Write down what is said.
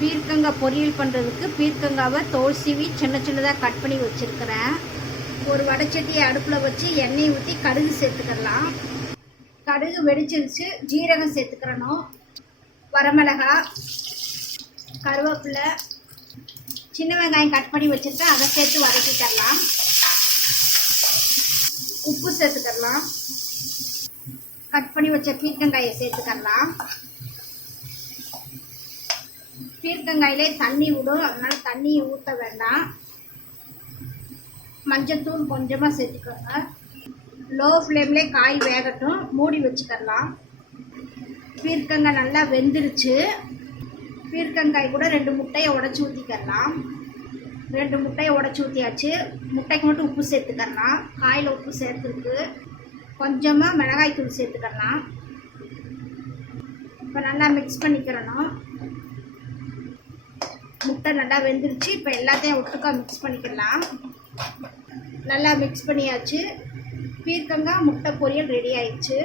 பீர்க்கங்காய் பொரியல் பண்ணுறதுக்கு பீர்க்கங்காவை தோல் சீவி சின்ன சின்னதாக கட் பண்ணி வச்சுருக்கிறேன். ஒரு வடைச்சட்டியை அடுப்பில் வச்சு எண்ணெய் ஊற்றி கடுகு சேர்த்துக்கிடலாம் கடுகு வெடிச்சிருச்சு ஜீரகம் சேர்த்துக்கிறணும். வரமிளகா கருவேப்பிலை சின்ன வெங்காயம் கட் பண்ணி வச்சுருக்கேன். அதை சேர்த்து வதக்கிக்கிடலாம் உப்பு சேர்த்துக்கிடலாம் கட் பண்ணி வச்ச பீர்க்கங்காயை சேர்த்துக்கிடலாம் பீர்க்கங்காயிலே தண்ணி விடும் அதனால் தண்ணியை ஊற்ற வேண்டாம். மஞ்சத்தூள் கொஞ்சமாக சேர்த்துக்கோங்க. லோ ஃப்ளேம்லே காய் வேகட்டும். மூடி வச்சுக்கலாம் பீர்க்கங்காய் நல்லா வெந்துருச்சு. பீர்க்கங்காய் கூட ரெண்டு முட்டையை உடச்சி ஊற்றிக்கலாம் ரெண்டு முட்டையை உடச்சி ஊற்றியாச்சு முட்டைக்கு மட்டும் உப்பு சேர்த்துக்கலாம் காயில் உப்பு சேர்த்துருக்கு. கொஞ்சமாக மிளகாய் தூள் சேர்த்துக்கலாம் இப்போ நல்லா மிக்ஸ் பண்ணிக்கிறணும். முட்டை நல்லா வெந்துருச்சு. இப்போ எல்லாத்தையும் ஒட்டுக்கா மிக்ஸ் பண்ணிக்கலாம். நல்லா மிக்ஸ் பண்ணியாச்சு. பீர்க்கங்காய் முட்டை பொரியல் ரெடி ஆயிடுச்சு.